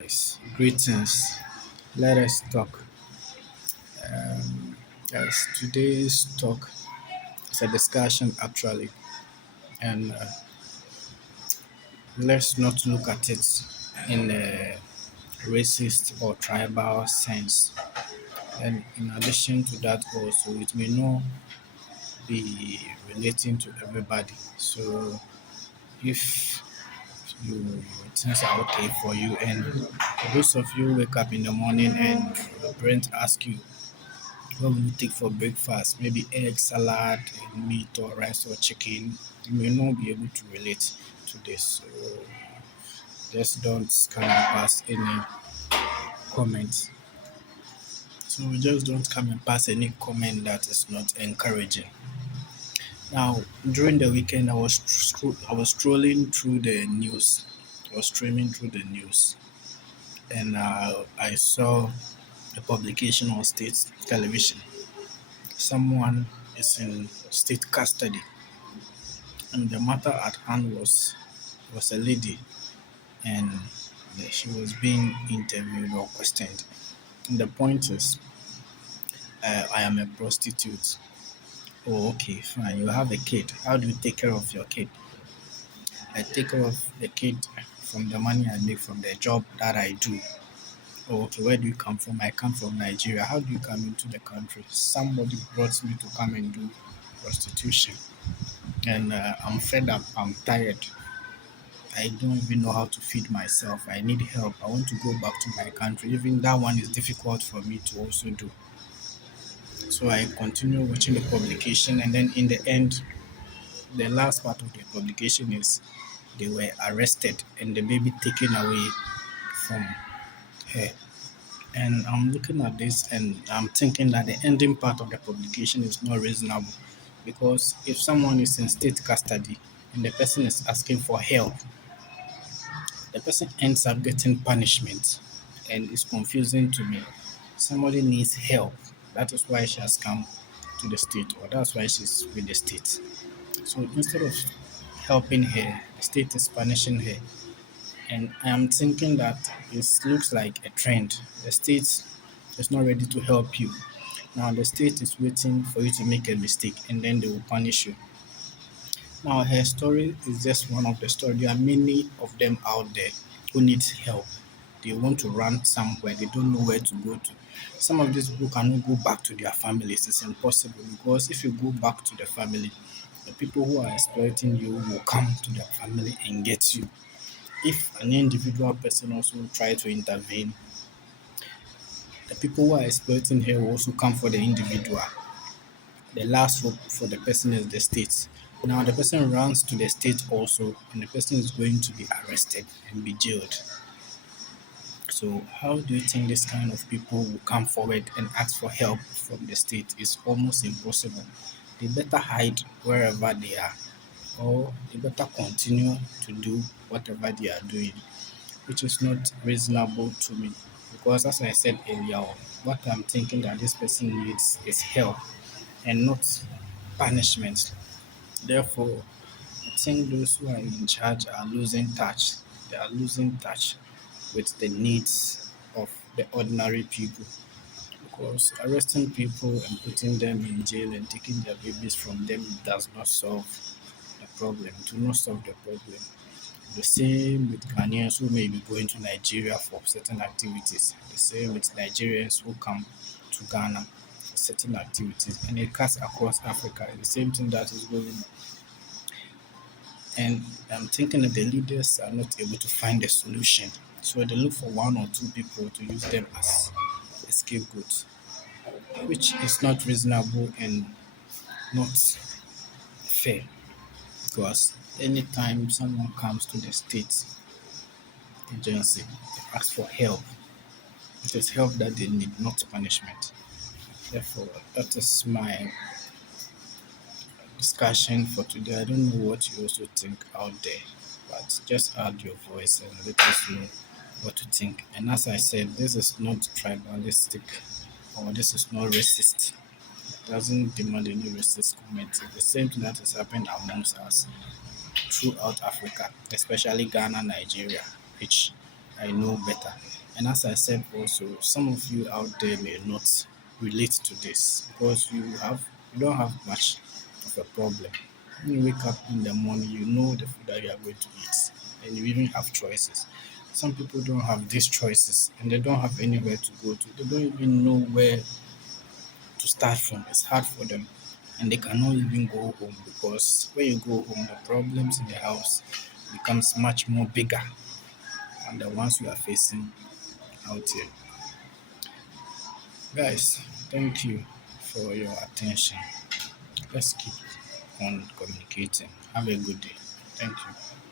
Yes, greetings. Let us talk. Yes, today's talk is a discussion actually, and let's not look at it in a racist or tribal sense. And in addition to that, also it may not be relating to everybody. So if things are okay for you, and those of you wake up in the morning and your brain ask you, what will you take for breakfast? Maybe egg, salad, meat or rice or chicken. You may not be able to relate to this. So just don't come and pass any comment. So just don't come and pass any comment that is not encouraging. Now, during the weekend, I was strolling through the news. I was streaming through the news, and I saw a publication on state television. Someone is in state custody, and the matter at hand was a lady, and she was being interviewed or questioned. And the point is, I am a prostitute. Oh, okay, fine. You have a kid. How do you take care of your kid? I take care of the kid from the money I make from the job that I do. Oh, okay, where do you come from? I come from Nigeria. How do you come into the country? Somebody brought me to come and do prostitution. And I'm fed up. I'm tired. I don't even know how to feed myself. I need help. I want to go back to my country. Even that one is difficult for me to also do. So I continue watching the publication, and then in the end, the last part of the publication is they were arrested and the baby taken away from her. And I'm looking at this and I'm thinking that the ending part of the publication is not reasonable, because if someone is in state custody and the person is asking for help, the person ends up getting punishment, and it's confusing to me. Somebody needs help. That is why she has come to the state, or that's why she's with the state. So instead of helping her, the state is punishing her. And I am thinking that it looks like a trend. The state is not ready to help you. Now the state is waiting for you to make a mistake and then they will punish you. Now her story is just one of the stories. There are many of them out there who need help. They want to run somewhere, they don't know where to go to. Some of these people cannot go back to their families. It's impossible, because if you go back to the family, the people who are exploiting you will come to their family and get you. If an individual person also try to intervene, the people who are exploiting her will also come for the individual. The last hope for the person is the state. Now the person runs to the state also, and the person is going to be arrested and be jailed. So how do you think this kind of people will come forward and ask for help from the state? It's almost impossible. They better hide wherever they are, or they better continue to do whatever they are doing, which is not reasonable to me. Because as I said earlier on, what I'm thinking that this person needs is help and not punishment. Therefore, I think those who are in charge are losing touch. They are losing touch with the needs of the ordinary people. Because arresting people and putting them in jail and taking their babies from them does not solve the problem. It will not solve the problem. The same with Ghanaians who may be going to Nigeria for certain activities. The same with Nigerians who come to Ghana for certain activities. And it cuts across Africa. The same thing that is going on. And I'm thinking that the leaders are not able to find a solution. So they look for one or two people to use them as a scapegoat, which is not reasonable and not fair. Because anytime someone comes to the state agency, they ask for help. It is help that they need, not punishment. Therefore, that is my discussion for today. I don't know what you also think out there, but just add your voice and let us know what to think. And as I said, this is not tribalistic, or this is not racist. It doesn't demand any racist comments. It's the same thing that has happened amongst us throughout Africa, especially Ghana, Nigeria, which I know better. And as I said also, some of you out there may not relate to this because you don't have much of a problem. When you wake up in the morning, you know the food that you are going to eat, and you even have choices. Some people don't have these choices and they don't have anywhere to go to. They don't even know where to start from. It's hard for them. And they cannot even go home because when you go home, the problems in the house becomes much more bigger than the ones we are facing out here. Guys, thank you for your attention. Let's keep on communicating. Have a good day. Thank you.